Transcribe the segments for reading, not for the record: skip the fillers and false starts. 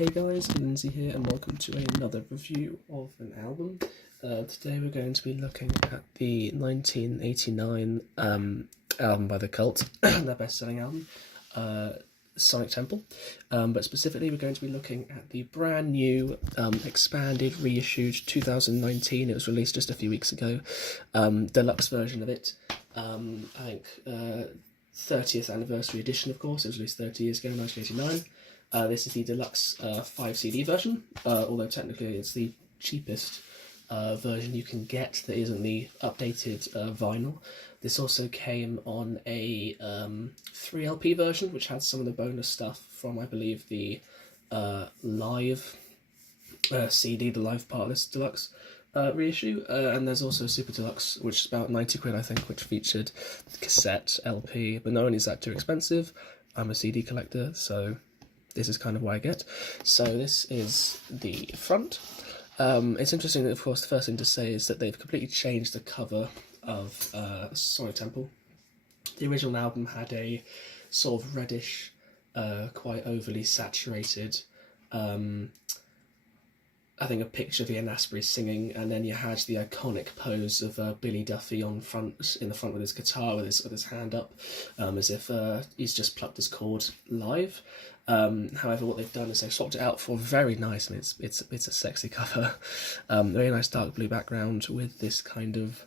Hey guys, Lindsey here and welcome to another review of an album. Today we're going to be looking at the 1989 album by The Cult, their best-selling album, Sonic Temple. But specifically we're going to be looking at the brand new, expanded, reissued 2019, it was released just a few weeks ago, deluxe version of it. I think 30th anniversary edition, of course. It was released 30 years ago, 1989. This is the Deluxe 5 CD version, although technically it's the cheapest version you can get that isn't the updated vinyl. This also came on a 3 LP version, which had some of the bonus stuff from, I believe, the live CD, the live part of this Deluxe reissue, and there's also a Super Deluxe, which is about 90 quid, I think, which featured the cassette, LP, but not only is that too expensive, I'm a CD collector, so this is kind of what I get. So this is the front. It's interesting that, of course, the first thing to say is that they've completely changed the cover of Sonic Temple. The original album had a sort of reddish, quite overly saturated, I think a picture of Ian Astbury singing, and then you had the iconic pose of Billy Duffy in the front with his guitar, with his hand up, as if he's just plucked his chord live. However, what they've done is they've swapped it out for very nice, and it's a sexy cover, very nice dark blue background with this kind of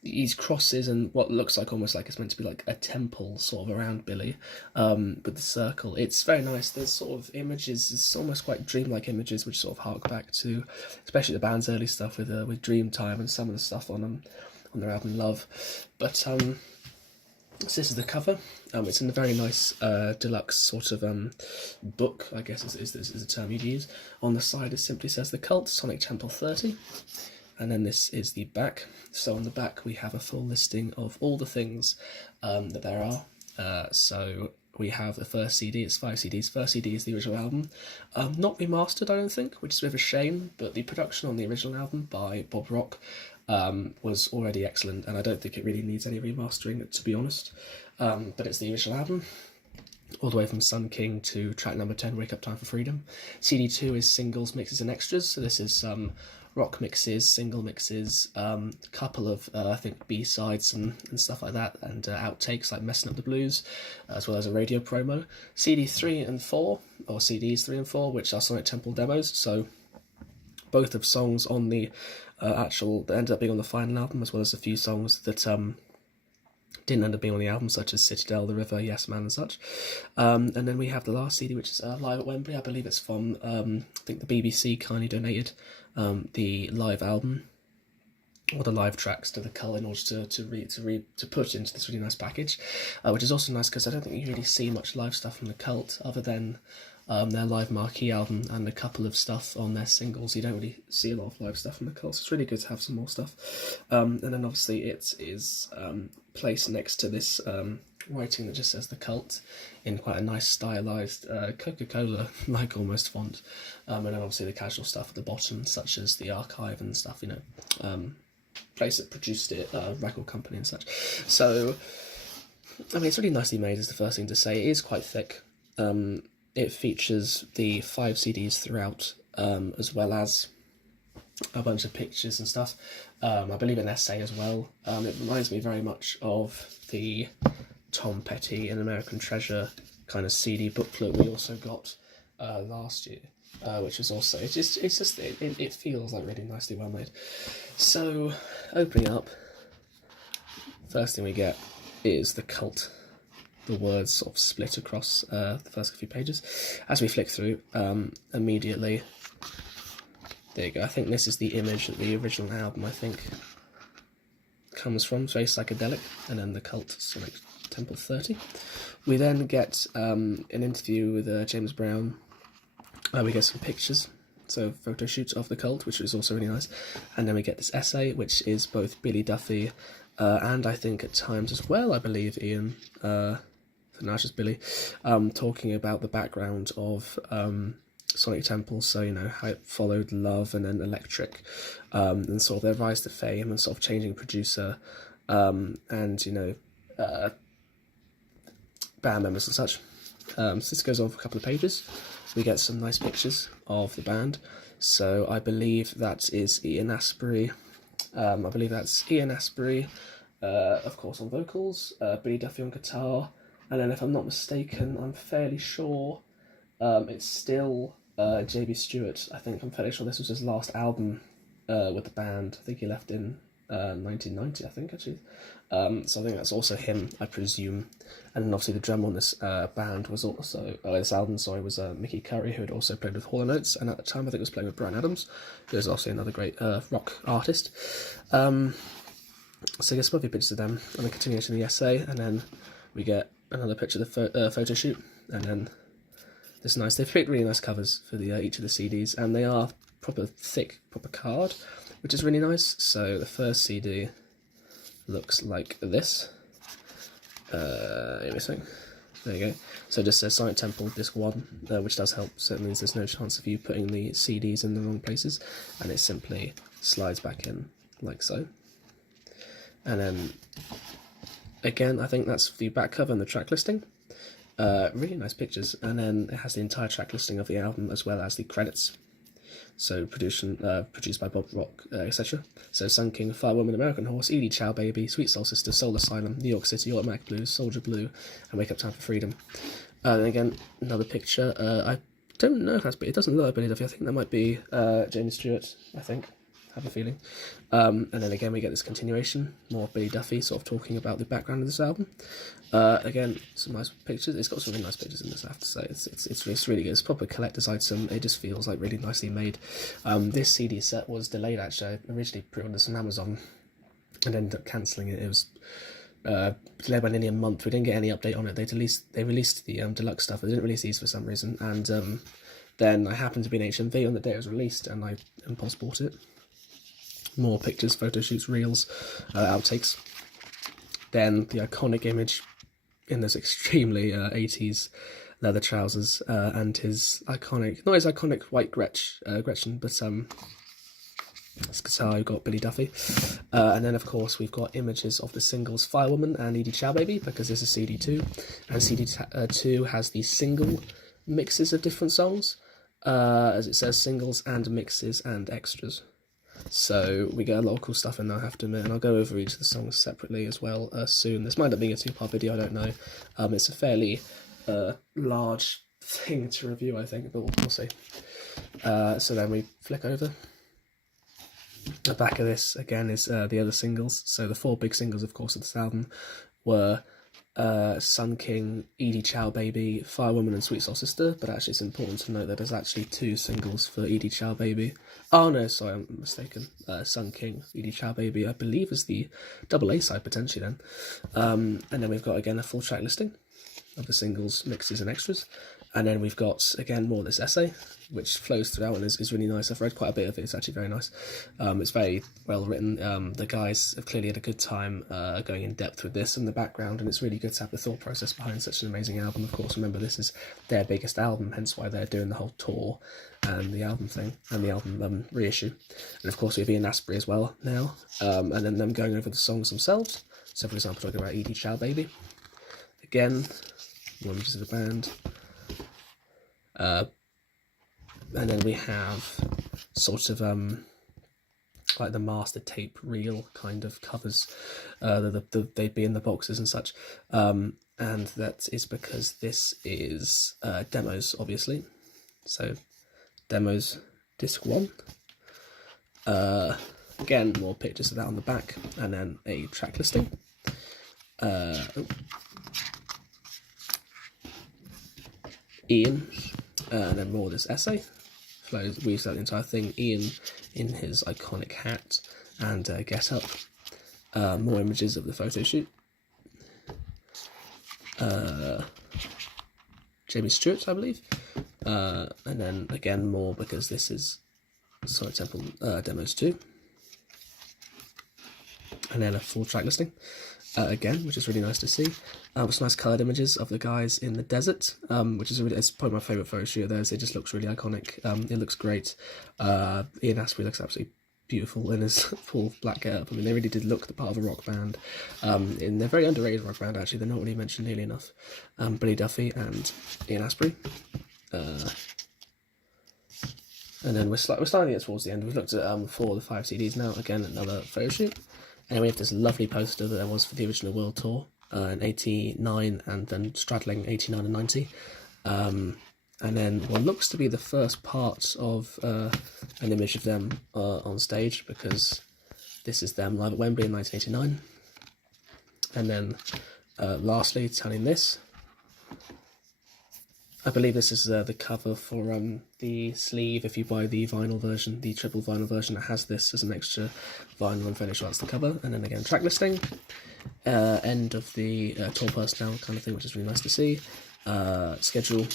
these crosses and what looks like almost like it's meant to be like a temple sort of around Billy, with the circle. It's very nice. There's sort of images, it's almost quite dreamlike images, which sort of hark back to, especially the band's early stuff with Dreamtime and some of the stuff on their album Love. But so this is the cover. It's in a very nice deluxe sort of book, I guess is the term you'd use. On the side it simply says The Cult, Sonic Temple 30. And then this is the back. So on the back we have a full listing of all the things that there are. So we have the first CD, it's 5 CDs. First CD is the original album. Not remastered, I don't think, which is a bit of a shame, but the production on the original album by Bob Rock was already excellent, and I don't think it really needs any remastering, to be honest. But it's the original album, all the way from Sun King to track number 10, Wake Up Time for Freedom. CD 2 is singles, mixes and extras, so this is rock mixes, single mixes, a couple of, I think, B-sides and stuff like that, and outtakes like Messing Up the Blues, as well as a radio promo. CD 3 and 4, or CDs 3 and 4, which are Sonic Temple demos, so both of songs on the that ended up being on the final album, as well as a few songs that didn't end up being on the album, such as Citadel, The River, Yes Man and such. And then we have the last CD, which is Live at Wembley. I believe it's from, I think the BBC kindly donated the live album, or the live tracks to The Cult in order to put into this really nice package, which is also nice because I don't think you really see much live stuff from The Cult other than their live marquee album and a couple of stuff on their singles. You don't really see a lot of live stuff from The Cult, so it's really good to have some more stuff. And then obviously it is placed next to this writing that just says The Cult in quite a nice stylized Coca-Cola like almost font, and then obviously the casual stuff at the bottom, such as the archive and stuff, you know, place that produced it, record company and such. So I mean, it's really nicely made, is the first thing to say. It is quite thick. It features the 5 CDs throughout, as well as a bunch of pictures and stuff. I believe an essay as well. It reminds me very much of the Tom Petty and American Treasure kind of CD booklet we also got last year, which was also, it feels like really nicely well made. So opening up, first thing we get is The Cult. The words sort of split across the first few pages. As we flick through, immediately, there you go. I think this is the image that the original album, I think, comes from. It's very psychedelic. And then The Cult, Sonic Temple 30. We then get an interview with James Brown. We get some pictures, so photo shoots of The Cult, which is also really nice. And then we get this essay, which is both Billy Duffy and I think at times as well, I believe, Ian, now it's just Billy, talking about the background of Sonic Temple, so, you know, how it followed Love and then Electric, and sort of their rise to fame and sort of changing producer, and, you know, band members and such. So this goes on for a couple of pages. we get some nice pictures of the band. So I believe that is Ian Astbury. Of course, on vocals, Billy Duffy on guitar, and then if I'm not mistaken, I'm fairly sure it's still J.B. Stewart. I'm fairly sure this was his last album with the band. I think he left in 1990, actually. So I think that's also him, I presume. And then obviously the drummer on this band was also, this album, was Mickey Curry, who had also played with Hall & Oates, and at the time I think was playing with Bryan Adams, who was also another great rock artist. So I guess probably pictures of them, and a continuation of the essay, and then we get another picture of the photo shoot, and then this nice, they've picked really nice covers for the each of the CDs, and they are proper thick, proper card, which is really nice. So the first CD looks like this. There you go. So it just says Silent Temple Disc 1, which does help, so it means there's no chance of you putting the CDs in the wrong places, and it simply slides back in like so. And then, again, I think that's the back cover and the track listing. Really nice pictures, and then it has the entire track listing of the album as well as the credits. So produced by Bob Rock, etc. So Sun King, Firewoman, American Horse, Edie Chow Baby, Sweet Soul Sister, Soul Asylum, New York City, Automatic Blues, Soldier Blue, and Wake Up Time for Freedom. And again, another picture. I don't know if that's, but it doesn't look like Billy Duffy. I think that might be Jamie Stewart, I have a feeling. And then again we get this continuation, more Billy Duffy sort of talking about the background of this album. Again, some nice pictures. It's got some really nice pictures in this, I have to say. It's really good. It's a proper collector's item. It just feels like really nicely made. This CD set was delayed, actually. I originally pre-ordered this on Amazon and ended up cancelling it. It was delayed by nearly a month. We didn't get any update on it. They released the Deluxe stuff, but they didn't release these for some reason. And then I happened to be in HMV on the day it was released, and I impulse bought it. More pictures, photo shoots, reels, outtakes. Then the iconic image in this extremely 80s leather trousers, and his iconic, not his iconic white Gretchen, but this guitar, we've got Billy Duffy. And then of course we've got images of the singles Firewoman and Edie Chow Baby, because this is CD2, and CD2 has the single mixes of different songs, as it says singles and mixes and extras. So we get a lot of cool stuff in there, I have to admit, and I'll go over each of the songs separately as well soon. This might end up being a two-part video, I don't know. It's a fairly large thing to review, I think, but we'll see. So then we flick over. The back of this, again, is the other singles. So the four big singles, of course, of this album were Sun King, Edie Chow Baby, Firewoman and Sweet Soul Sister, but actually it's important to note that there's actually two singles for Edie Chow Baby. Oh no, sorry, I'm mistaken. Sun King, Edie Chow Baby, I believe is the double A side potentially then. And then we've got again a full track listing of the singles, mixes and extras. And then we've got, again, more of this essay, which flows throughout and is really nice. I've read quite a bit of it. It's actually very nice. It's very well written. The guys have clearly had a good time going in depth with this and the background, and it's really good to have the thought process behind such an amazing album. Of course, remember, this is their biggest album, hence why they're doing the whole tour and the album thing, and the album reissue. And of course, we have Ian Astbury as well now, and then them going over the songs themselves. So, for example, talking about Edie Chow Baby. Again, more images of the band. And then we have sort of like the master tape reel kind of covers, they'd be in the boxes and such, and that is because this is demos, obviously. So demos disc 1. Again, more pictures of that on the back, and then a track listing. Ian, and then more of this essay. Weaves out the entire thing. Ian in his iconic hat and get up. More images of the photo shoot. Jamie Stewart, I believe. And then again more, because this is Silent Temple Demos 2. And then a full track listing. Again, which is really nice to see. Some nice coloured images of the guys in the desert, which is it's probably my favourite photo shoot of theirs. It just looks really iconic. It looks great. Ian Astbury looks absolutely beautiful in his full black getup. I mean, they really did look the part of a rock band. They're a very underrated rock band, actually. They're not really mentioned nearly enough. Billy Duffy and Ian Astbury. And then we're starting to get towards the end. We've looked at 4 of the 5 CDs now. Again, another photo shoot. And we have this lovely poster that there was for the original World Tour in 89 and then straddling 89 and 90. And then what looks to be the first part of an image of them on stage, because this is them live at Wembley in 1989. And then lastly, turning this. I believe this is the cover for the sleeve. If you buy the vinyl version, the triple vinyl version, it has this as an extra vinyl and finish. That's the cover. And then again, track listing, end of the tour personnel kind of thing, which is really nice to see. Schedule,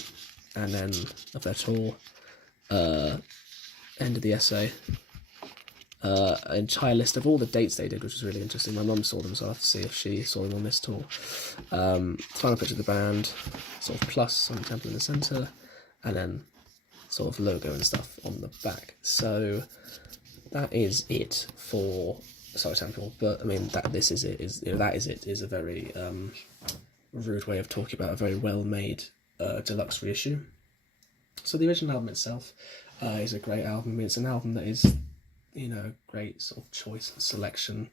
and then of their tour. End of the essay. An entire list of all the dates they did, which was really interesting. My mum saw them, so I'll have to see if she saw them on this tour. Final picture of the band, sort of plus on the temple in the centre, and then sort of logo and stuff on the back. So that is it for Sorry Temple. But I mean, that is a very rude way of talking about a very well made deluxe reissue. So the original album itself is a great album. It's an album that is, you know, great sort of choice and selection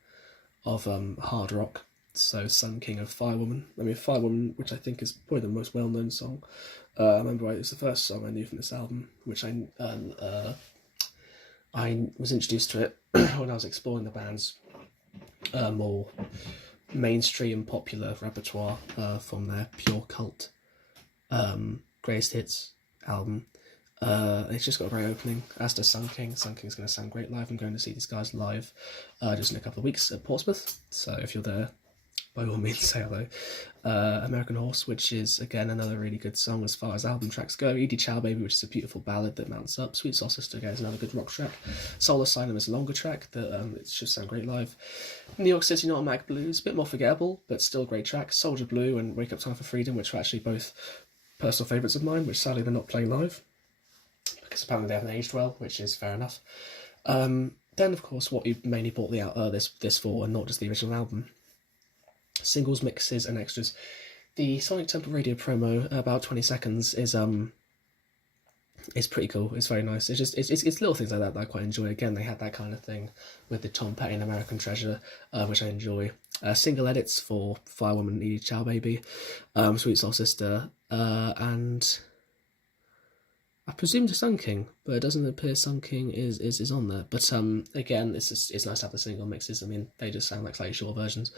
of hard rock. So Sun King of Firewoman. I mean, Firewoman, which I think is probably the most well-known song. I remember it was the first song I knew from this album, which I was introduced to it when I was exploring the band's more mainstream popular repertoire from their Pure Cult Greatest Hits album. It's just got a great opening, as does Sun King. Sun King's going to sound great live. I'm going to see these guys live just in a couple of weeks at Portsmouth, so if you're there, by all means say hello. American Horse, which is again another really good song as far as album tracks go. Edie Chow Baby, which is a beautiful ballad that mounts up. Sweet Soul Sister again is another good rock track. Soul Asylum is a longer track that it should sound great live. New York City Not a Mac Blues, a bit more forgettable but still great track. Soldier Blue and Wake Up Time for Freedom, which are actually both personal favourites of mine, which sadly they're not playing live because apparently they haven't aged well, which is fair enough. Then of course what you mainly bought this for, and not just the original album. Singles, mixes and extras. The Sonic Temple radio promo, about 20 seconds, is pretty cool. It's very nice. It's little things like that I quite enjoy. Again, they had that kind of thing with the Tom Petty and American Treasure, which I enjoy. Single edits for Firewoman, Edie Chow Baby, Sweet Soul Sister, and I presume the Sun King, but it doesn't appear Sun King is on there. But again, it's nice to have the single mixes. I mean, they just sound like slightly short versions.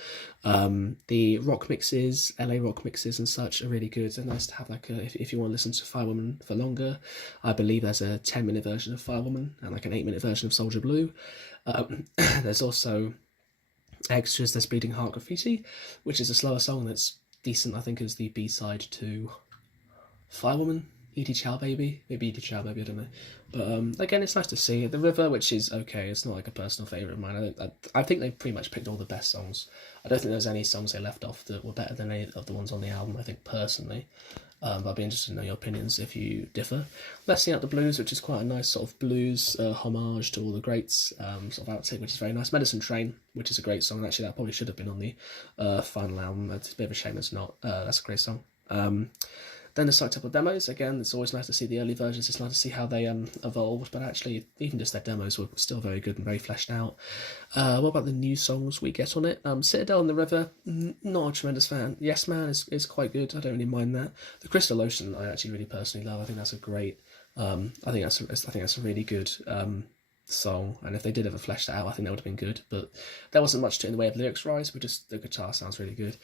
The rock mixes, LA rock mixes and such are really good. They're nice to have, like if you want to listen to Firewoman for longer. I believe there's a 10-minute version of Firewoman and like an 8-minute version of Soldier Blue. There's also extras. There's Bleeding Heart Graffiti, which is a slower song that's decent. I think is the B-side to Firewoman. Edie Chow Baby, maybe Edie Chow Baby, I don't know. But again, it's nice to see. The River, which is okay, it's not like a personal favourite of mine. I think they pretty much picked all the best songs. I don't think there's any songs they left off that were better than any of the ones on the album, I think, personally. But I'd be interested to know your opinions if you differ. Let's See Out the Blues, which is quite a nice sort of blues homage to all the greats, sort of outtake, which is very nice. Medicine Train, which is a great song, and actually that probably should have been on the final album. It's a bit of a shame it's not. That's a great song. Then the Side Temple demos, again, it's always nice to see the early versions, it's nice to see how they evolved, but actually, even just their demos were still very good and very fleshed out. What about the new songs we get on it? Citadel and the River, not a tremendous fan. Yes Man is quite good, I don't really mind that. The Crystal Ocean, I actually really personally love. I think that's a great, I think that's a really good song, and if they did ever flesh that out, I think that would have been good, but there wasn't much to it in the way of lyrics rise, but just the guitar sounds really good.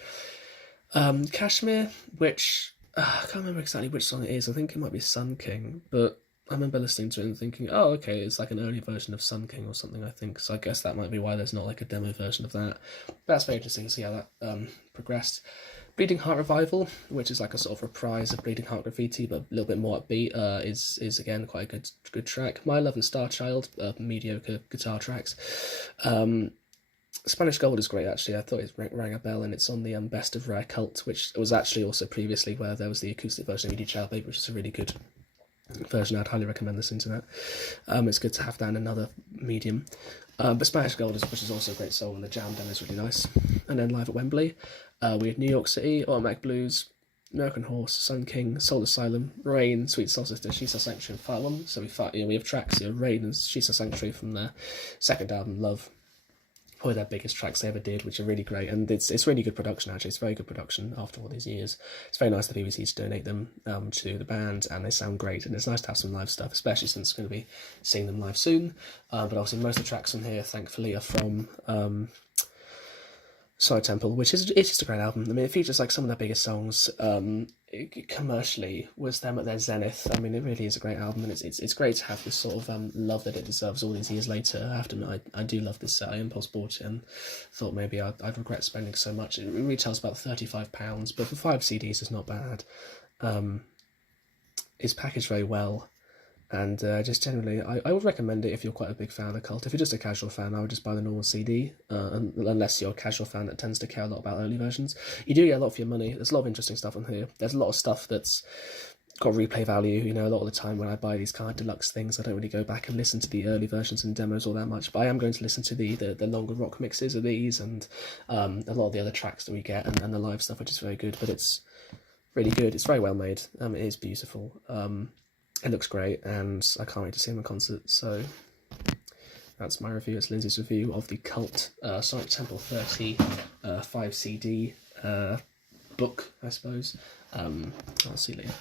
Kashmir, which I can't remember exactly which song it is. I think it might be Sun King, but I remember listening to it and thinking, oh, okay, it's like an early version of Sun King or something, I think. So I guess that might be why there's not like a demo version of that. But that's very interesting to see how that progressed. Bleeding Heart Revival, which is like a sort of reprise of Bleeding Heart Graffiti, but a little bit more upbeat, is again quite a good track. My Love and Star Child, mediocre guitar tracks. Spanish Gold is great, actually. I thought it rang a bell, and it's on the Best of Rare Cult, which was actually also previously where there was the acoustic version of Edie Chow Baby, which is a really good version. I'd highly recommend listening to that. It's good to have that in another medium. But Spanish Gold, which is also a great song, and the jam demo is really nice. And then live at Wembley, we had New York City, Automatic Blues, American Horse, Sun King, Soul Asylum, Rain, Sweet Solstice, She Saw Sanctuary, and Fire One. So we have tracks, Rain and She Saw Sanctuary from their second album, Love. Probably their biggest tracks they ever did, which are really great, and it's really good production actually. It's very good production after all these years. It's very nice of the BBC to donate them to the band, and they sound great, and it's nice to have some live stuff, especially since we're going to be seeing them live soon. But obviously most of the tracks on here, thankfully, are from Side Temple, which is it's just a great album. I mean, it features like some of their biggest songs. Commercially was them at their zenith. I mean, it really is a great album, and it's great to have this sort of love that it deserves all these years later. I have to admit, I do love this set. I impulse bought it and thought maybe I'd regret spending so much. It retails about £35, but for 5 CDs, it's not bad. It's packaged very well. And just generally, I would recommend it if you're quite a big fan of the Cult. If you're just a casual fan, I would just buy the normal CD, unless you're a casual fan that tends to care a lot about early versions. You do get a lot for your money. There's a lot of interesting stuff on here. There's a lot of stuff that's got replay value. A lot of the time when I buy these kind of deluxe things, I don't really go back and listen to the early versions and demos all that much. But I am going to listen to the longer rock mixes of these and a lot of the other tracks that we get and the live stuff, which is very good. But it's really good. It's very well made. It is beautiful. It looks great, and I can't wait to see him in concert. So that's my review. It's Lindsey's review of the Cult Sonic Temple 30 5 CD book, I suppose. I'll see you later.